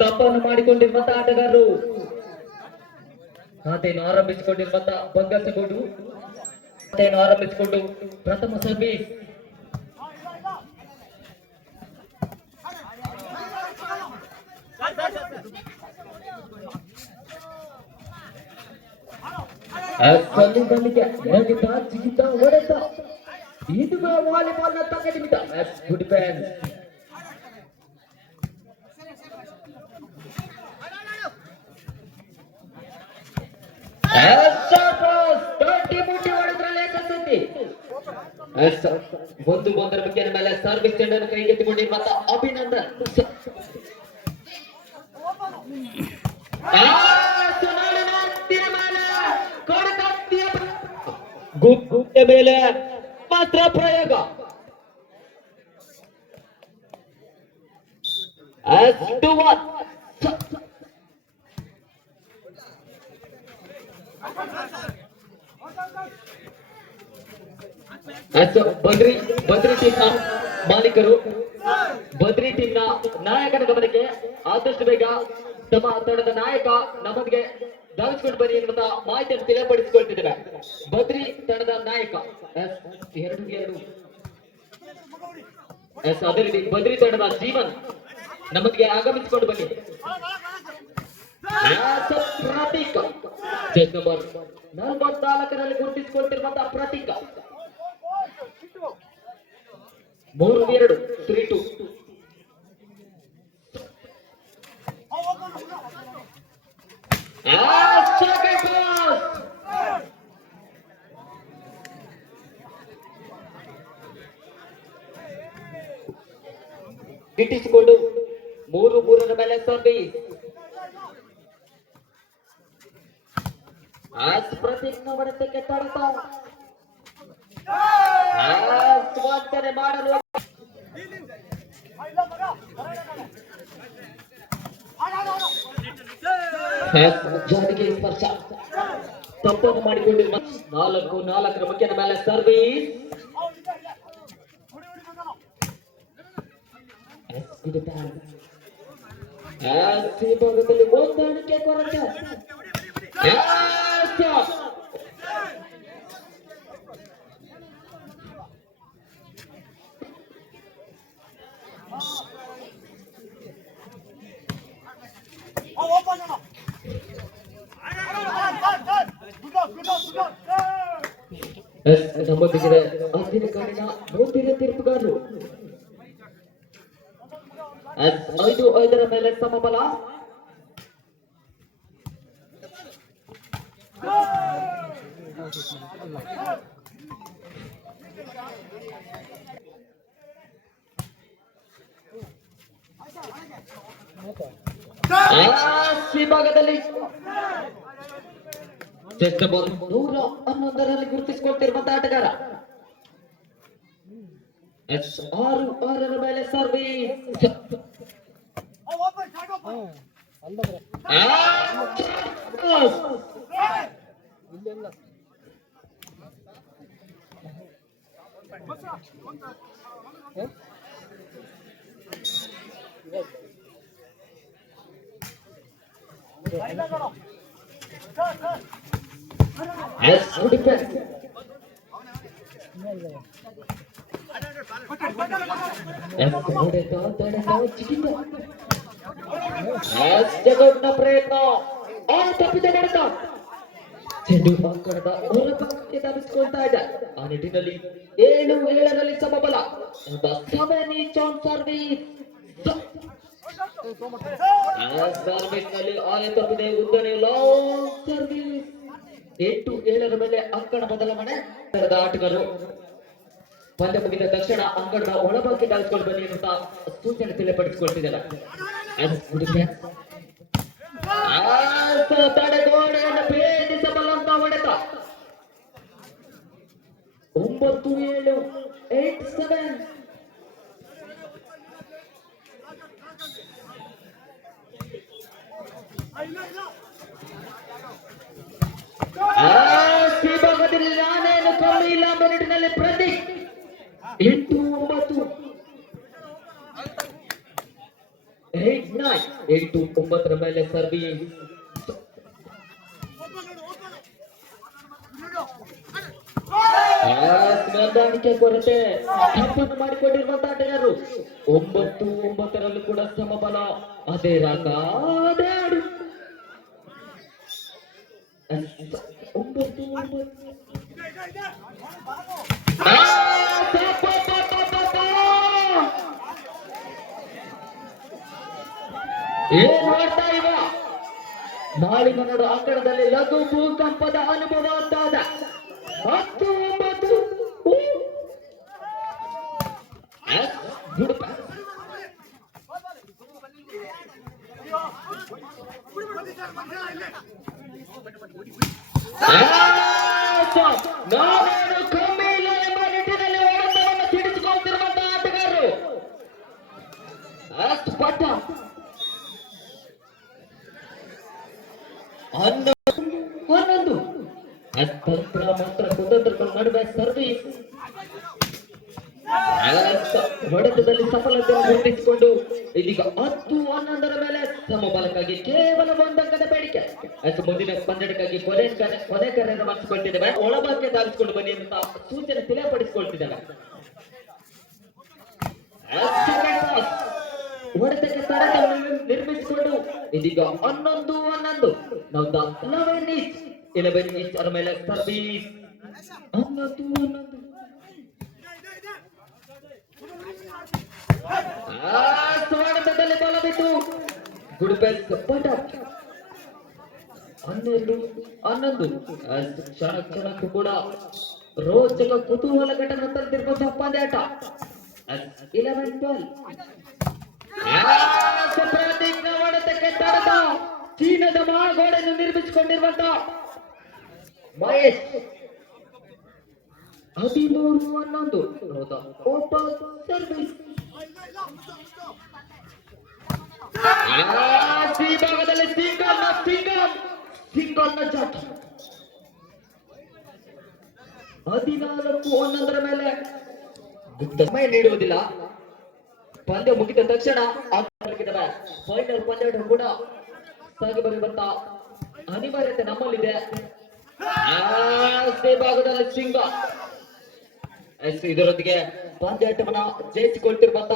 ತಪ್ಪನ್ನು ಮಾಡಿಕೊಂಡಿರುವಂತಹ ಆಟಗಾರರು ಖಾತೆಯನ್ನು ಆರಂಭಿಸಿಕೊಂಡಿರುವಂತಹ ಬಂಗಾಸಗೌಡು ಖಾತೆಯನ್ನು ಆರಂಭಿಸಿಕೊಂಡು ಪ್ರಥಮ ಸರ್ವಿಸ್ ಜಿಗಿತ ಹೊಡೆತ ಇದು ವಾಲಿಬಾಲ್ ನ ತಕ್ಕಡಿಮಿತ ಗುಡ್ ಡಿಫೆನ್ಸ್ ಒಂದು ಒಂದರ ಬಗ್ಗೆ ಮೇಲೆ ಸರ್ವಿಸ್ ಚೆಂಡನ್ನು ಕೈಗೆತ್ತಿಕೊಂಡಿರುವಂತಹ ಅಭಿನಂದನ್ ಗುಡ್ಡೆ ಮೇಲೆ ಮಾತ್ರ ಪ್ರಯೋಗ ಬದ್ರಿ ಟೀಮ್ನ ಮಾಲೀಕರು ಬದ್ರಿ ಟೀಮ್ನ ನಾಯಕನ ಗಮನಕ್ಕೆ ಆದಷ್ಟು ಬೇಗ ತಮ್ಮ ತಂಡದ ನಾಯಕ ನಮಗೆ ಧಾವಿಸಿಕೊಂಡು ಬನ್ನಿ ಎನ್ನುವಂತ ಮಾಹಿತಿಯನ್ನು ತಿಳಿಯಪಡಿಸಿಕೊಳ್ತಿದ್ದೇವೆ. ಬದ್ರಿ ತಂಡದ ನಾಯಕ ಅದೇ ರೀತಿ ಬದ್ರಿ ತಂಡದ ಜೀವನ್ ನಮಗೆ ಆಗಮಿಸಿಕೊಂಡು ಬನ್ನಿ. ಪ್ರತೀಕ ಚೆಸ್ ನಂಬರ್ 44ರಲ್ಲಿ ಗುರುತಿಸಿಕೊಳ್ತಿರುವಂತಹ ಪ್ರತೀಕ 3-2 3-2 ಗಿಟ್ಟಿಸಿಕೊಂಡು 3-3ರ ಮೇಲೆ ಸರ್ವಿಸ್ ಪ್ರತೀಕ್ ಹೊಡೆತಕ್ಕೆ ತಡೆತ ಸ್ವಂತನೆ ಮಾಡಲು ಜಾರಿಗೆ ಸ್ಪರ್ಶ ತಪ್ಪನ್ನು ಮಾಡಿಕೊಂಡಿರುವ 4-4ರ ಮುಖ್ಯದ ಮೇಲೆ ಸರ್ವಿಸ್ ಭಾಗದಲ್ಲಿ ಹೊಂದಾಣಿಕೆ ಕೊರತೆ ನಮ್ಮೊಂದಿಗೆ ಅಂದಿನ ಕಾಡಿನ ಮೂತಿನ ತೀರ್ಪುಗಾರರು 5-5ರ ಮೇಲೆ ಸಮಬಲ ಭಾಗದಲ್ಲಿ 111ರಲ್ಲಿ ಗುರುತಿಸಿಕೊಳ್ತಿರುವಂತಹ ಆಟಗಾರ 6-6ರ ಮೇಲೆ ಸರ್ವಿಸ್ ಪ್ರಯತ್ನ ತಪ್ಪಿದ ನಡೆತ ಚೆಂಡು ಅಂಕಣದ ಹೊರಪಕ್ಕಕ್ಕೆ ಧಾವಿಸಿಕೊಳ್ತಾ ಇದೆ. ಆ ನಿಟ್ಟಿನಲ್ಲಿ 7-7ರಲ್ಲಿ ಸಮಬಲ. ಸರ್ವಿಸ್ ನಲ್ಲಿ ಆನೆ ತಪ್ಪಿದೆ. ಉದ್ದನೆ ಲಾಂಗ್ ಸರ್ವಿಸ್. 8-7ರ ಮೇಲೆ ಅಂಕಣ ಬದಲಾವಣೆ. ಆಟಗಾರರು ಪಂದ್ಯ ಮುಗಿದ ತಕ್ಷಣ ಅಂಕಣದ ಒಳಭಾಗಕ್ಕೆ ಧಾವಿಸಿಕೊಂಡು ಬನ್ನಿ ಎನ್ನುವಂತ ಸೂಚನೆ ತಿಳಿಯಪಡಿಸಿಕೊಳ್ತಿದ್ದಾರೆ. ತಡೆಗೋಡೆಯನ್ನು ಭೇದಿಸಬಲ್ಲಂತ ಹೊಡೆತ. 9-7 8-7. ಭಾಗದಲ್ಲಿ ನಾನೇನು ಕಮ್ಮಿ ಇಲ್ಲ ನಿಟ್ಟಿನಲ್ಲಿ ಪ್ರತೀಕ್ 8-9 8-9 ಮೇಲೆ ಸರ್ವಿಸ್ ಹೊಂದಾಣಿಕೆ ಕೊರತೆ ತಪ್ಪನ್ನು ಮಾಡಿಕೊಂಡಿರುವಂತಹ ಆಟಗಾರರು 9-9 ಕೂಡ ಸಮಬಲ ಅದೇ ರಾಗ ಅದೇ ಆಡು 9-9 ಏನ್ ಮಾಡ್ತಾ ಇವ ಮಾಳಿಂಗನಡು ಅಂಕಣದಲ್ಲಿ ಲಘು ಭೂಕಂಪದ ಅನುಭವ ಅಂತಾದ 10-9 ನಾವೇನು ಕಮ್ಮಿ ಇಲ್ಲ ಎಂಬ ನಿಟ್ಟಿನಲ್ಲಿ ಹೊಡೆತವನ್ನು ಸಿಡಿಸಿಕೊಳ್ತಿರುವಂತಹ ಆಟಗಾರರು ಅಷ್ಟು ಪಟ್ಟ 11 ತಂತ್ರ ಮಂತ್ರ ಕುತಂತ್ರಗಳ ನಡುವೆ ಸರ್ವಿಸ್ ಹೊಡೆತದಲ್ಲಿ ಸಫಲತೆಯನ್ನು ಗುರುತಿಸಿಕೊಂಡು ಇದೀಗ 10-11 ಮೇಲೆ ಸಮಬಲಕ್ಕಾಗಿ ಕೇವಲ 1 ಅಂಕದ ಬೇಡಿಕೆ ಮುಂದಿನ ಪಂದ್ಯಕ್ಕಾಗಿ ಕೊನೆ ಕರೆಯನ್ನು ಮಾಡಿಸಿಕೊಳ್ತಿದ್ದೇವೆ ಒಳಭಾಗಕ್ಕೆ ಧಾವಿಸಿಕೊಂಡು ಬನ್ನಿ ಅಂತ ಸೂಚನೆ ತಿಳಿಯಪಡಿಸಿಕೊಳ್ತಿದ್ದೇವೆ ಹೊಡೆತಕ್ಕೆ ತಡೆತವನ್ನು ನಿರ್ಮಿಸಿಕೊಂಡು ಇದೀಗ 11-11 ನಾವು 11 ಅದರ ಮೇಲೆ ಸರ್ವಿಸ್ 11-11 ಸ್ವಾಗತದಲ್ಲಿ ಬಲ ಬಿಟ್ಟು ಗುಡ್ಬೆಲ್ ಪಟಾಕ್ 12-11 ಕ್ಷಣಕ್ಕೂ ಕೂಡ ರೋಚಕ ಕುತೂಹಲ ಘಟನೆ ತರುತ್ತಿರುವ ಪಂದ್ಯಾಟ 11-12 ಪ್ರತೀಕ್ ಹೊಡೆತಕ್ಕೆ ತಡೆದ ಚೀನಾದ ಮಹಾಗೋಡೆಯನ್ನು ನಿರ್ಮಿಸಿಕೊಂಡಿರುವಂತಹ ಮಹೇಶ್ 13-11 ಓಪನ್ ಸರ್ವಿಸ್ ಈ ಭಾಗದಲ್ಲಿ ಸಿಂಗಲ್ನ ಜಾಕಿ 14-11 ಮೇಲೆ ಸಮಯ ನೀಡುವುದಿಲ್ಲ ಪಂದ್ಯ ಮುಗಿದ ತಕ್ಷಣ ಫೈನಲ್ ಪಂದ್ಯ ಕೂಡ ಸಾಗಿ ಬರುವಂತ ಅನಿವಾರ್ಯತೆ ನಮ್ಮಲ್ಲಿದೆ ಭಾಗದಲ್ಲಿ ಸಿಂಗ ಇದರೊಂದಿಗೆ ಪಂದ್ಯಾಟವನ್ನ ಜಯಿಸಿಕೊಳ್ತಿರುವಂತ